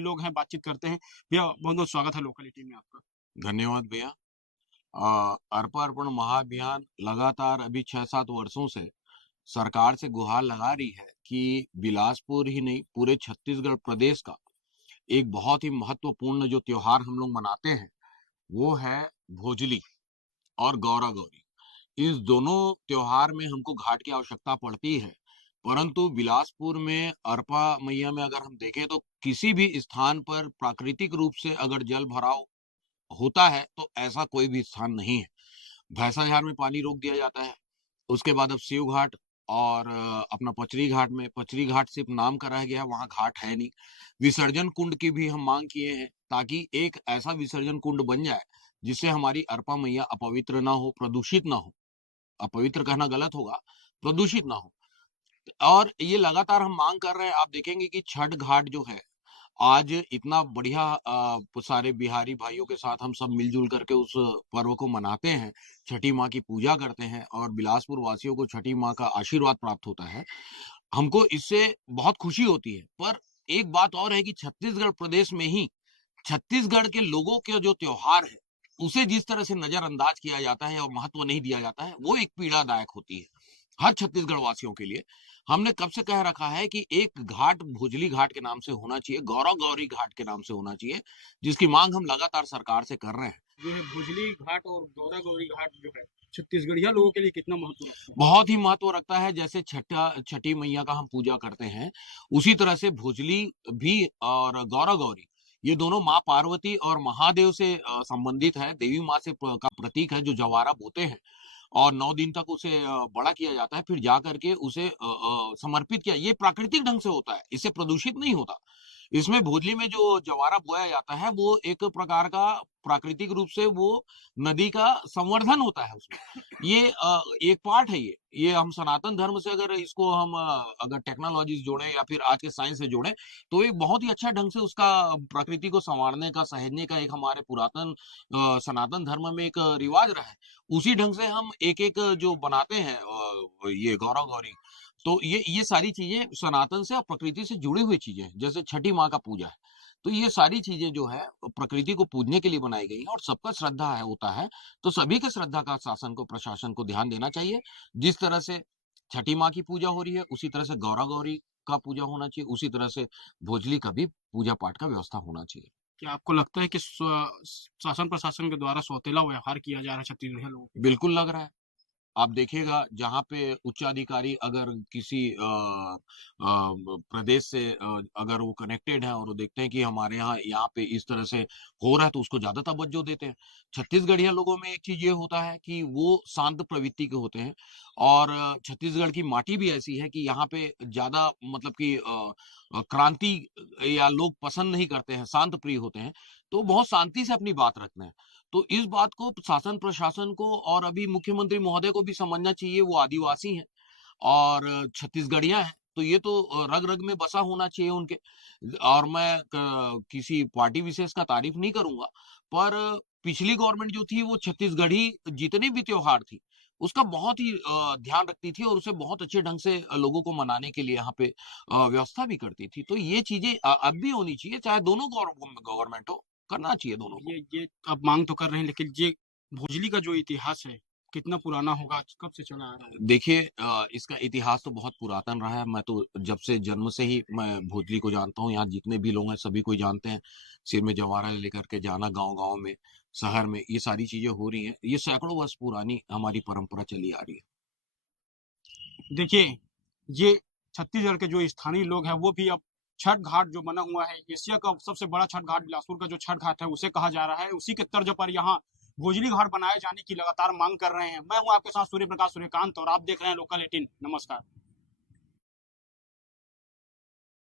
लोग हैं, बातचीत करते हैं। भैया बहुत बहुत स्वागत है लोकलिटी में आपका। धन्यवाद भैया। अरपा अर्पण महाअभियान लगातार अभी 6-7 वर्षों से सरकार से गुहार लगा रही है कि बिलासपुर ही नहीं पूरे छत्तीसगढ़ प्रदेश का एक बहुत ही महत्वपूर्ण जो त्योहार हम लोग मनाते हैं वो है भोजली और गौरा गौरी। इस दोनों त्योहार में हमको घाट की आवश्यकता पड़ती है, परंतु बिलासपुर में अरपा मैया में अगर हम देखें तो किसी भी स्थान पर प्राकृतिक रूप से अगर जल भराव होता है तो ऐसा कोई भी स्थान नहीं है। भैंसाझार में पानी रोक दिया जाता है। उसके बाद अब शिव घाट और अपना पचरी घाट में, पचरी घाट सिर्फ नाम का रह गया है, वहां घाट है नहीं। विसर्जन कुंड की भी हम मांग किए हैं ताकि एक ऐसा विसर्जन कुंड बन जाए जिससे हमारी अरपा मैया अपवित्र ना हो, प्रदूषित ना हो। अपवित्र कहना गलत होगा, प्रदूषित ना हो। और ये लगातार हम मांग कर रहे हैं। आप देखेंगे कि छठ घाट जो है आज इतना बढ़िया सारे बिहारी भाइयों के साथ हम सब मिलजुल करके उस पर्व को मनाते हैं, छठी माँ की पूजा करते हैं और बिलासपुर वासियों को छठी माँ का आशीर्वाद प्राप्त होता है। हमको इससे बहुत खुशी होती है। पर एक बात और है कि छत्तीसगढ़ प्रदेश में ही छत्तीसगढ़ के लोगों के जो त्योहार है उसे जिस तरह से नजरअंदाज किया जाता है और महत्व नहीं दिया जाता है, वो एक पीड़ादायक होती है हर छत्तीसगढ़ वासियों के लिए। हमने कब से कह रखा है कि एक घाट भोजली घाट के नाम से होना चाहिए, गौरव गौरी घाट के नाम से होना चाहिए, जिसकी मांग हम लगातार सरकार से कर रहे हैं। जो है भुजली घाट और गौरा गौरी घाट जो है छत्तीसगढ़िया लोगों के लिए कितना महत्व रखता है? बहुत ही महत्व रखता है। जैसे छठी मैया का हम पूजा करते हैं, उसी तरह से भोजली भी और गौरव गौरी ये दोनों माँ पार्वती और महादेव से संबंधित है। देवी माँ से का प्रतीक है जो जवारा बोते हैं और 9 दिन तक उसे बड़ा किया जाता है, फिर जा करके उसे समर्पित किया। ये प्राकृतिक ढंग से होता है, इससे प्रदूषित नहीं होता। इसमें भोजली में जो जवारा बोया जाता है वो एक प्रकार का प्राकृतिक रूप से वो नदी का संवर्धन होता है उसमें। ये एक पार्ट है। ये हम सनातन धर्म से अगर इसको हम अगर टेक्नोलॉजी जोड़े या फिर आज के साइंस से जोड़े तो एक बहुत ही अच्छा ढंग से उसका प्रकृति को संवारने का, सहेजने का एक हमारे पुरातन सनातन धर्म में एक रिवाज रहा है। उसी ढंग से हम एक एक जो बनाते हैं ये गौरव गौरी। तो ये सारी चीजें सनातन से और प्रकृति से जुड़ी हुई चीजें हैं। जैसे छठी माँ का पूजा है, तो ये सारी चीजें जो है प्रकृति को पूजने के लिए बनाई गई है और सबका श्रद्धा है होता है। तो सभी के श्रद्धा का शासन को, प्रशासन को ध्यान देना चाहिए। जिस तरह से छठी माँ की पूजा हो रही है उसी तरह से गौरा गौरी का पूजा होना चाहिए, उसी तरह से भोजली का भी पूजा पाठ का व्यवस्था होना चाहिए। क्या आपको लगता है कि शासन प्रशासन के द्वारा सौतेला व्यवहार किया जा रहा है छत्तीसगढ़िया लोगों के? बिल्कुल लग रहा है। आप देखिएगा जहाँ पे उच्चाधिकारी अगर किसी प्रदेश से अगर वो कनेक्टेड है और वो देखते हैं कि हमारे यहाँ पे इस तरह से हो रहा है तो उसको ज्यादा तवज्जो देते हैं। छत्तीसगढ़िया लोगों में एक चीज ये होता है कि वो शांत प्रवृत्ति के होते हैं और छत्तीसगढ़ की माटी भी ऐसी है कि यहाँ पे ज्यादा मतलब कि क्रांति या लोग पसंद नहीं करते हैं, शांत प्रिय होते हैं, तो बहुत शांति से अपनी बात रखते हैं। तो इस बात को शासन प्रशासन को और अभी मुख्यमंत्री महोदय को भी समझना चाहिए। वो आदिवासी हैं और छत्तीसगढ़िया हैं, तो ये तो रग रग में बसा होना चाहिए उनके। और मैं किसी पार्टी विशेष का तारीफ नहीं करूंगा, पर पिछली गवर्नमेंट जो थी वो छत्तीसगढ़ी जितनी भी त्योहार थी उसका बहुत ही ध्यान रखती थी और उसे बहुत अच्छे ढंग से लोगों को मनाने के लिए यहाँ पे व्यवस्था भी करती थी। तो ये चीजें अब भी होनी चाहिए, चाहे दोनों गवर्नमेंट हो, करना चाहिए दोनों को। ये आप मांग तो कर रहे हैं, लेकिन ये भोजली का जो इतिहास है कितना पुराना होगा, कब से चला आ रहा है? देखिए इसका इतिहास तो बहुत पुरातन रहा है। मैं तो जब से जन्म से ही मैं भोजली को जानता हूँ। यहाँ जितने भी लोग हैं सभी को जानते हैं। सिर में जवारा लेकर के जाना गांव गांव में, शहर में, ये सारी चीजें हो रही हैं। ये सैकड़ों वर्ष पुरानी हमारी परंपरा चली आ रही है। देखिए, ये छत्तीसगढ़ के जो स्थानीय लोग हैं वो भी अब छठ घाट जो बना हुआ है, एशिया का सबसे बड़ा छठ घाट बिलासपुर का जो छठ घाट है उसे कहा जा रहा है, उसी के तर्ज पर यहाँ भोजली घाट बनाए जाने की लगातार मांग कर रहे हैं। मैं हूं आपके साथ सूर्य प्रकाश सूर्यकांत और आप देख रहे हैं लोकल 18। नमस्कार।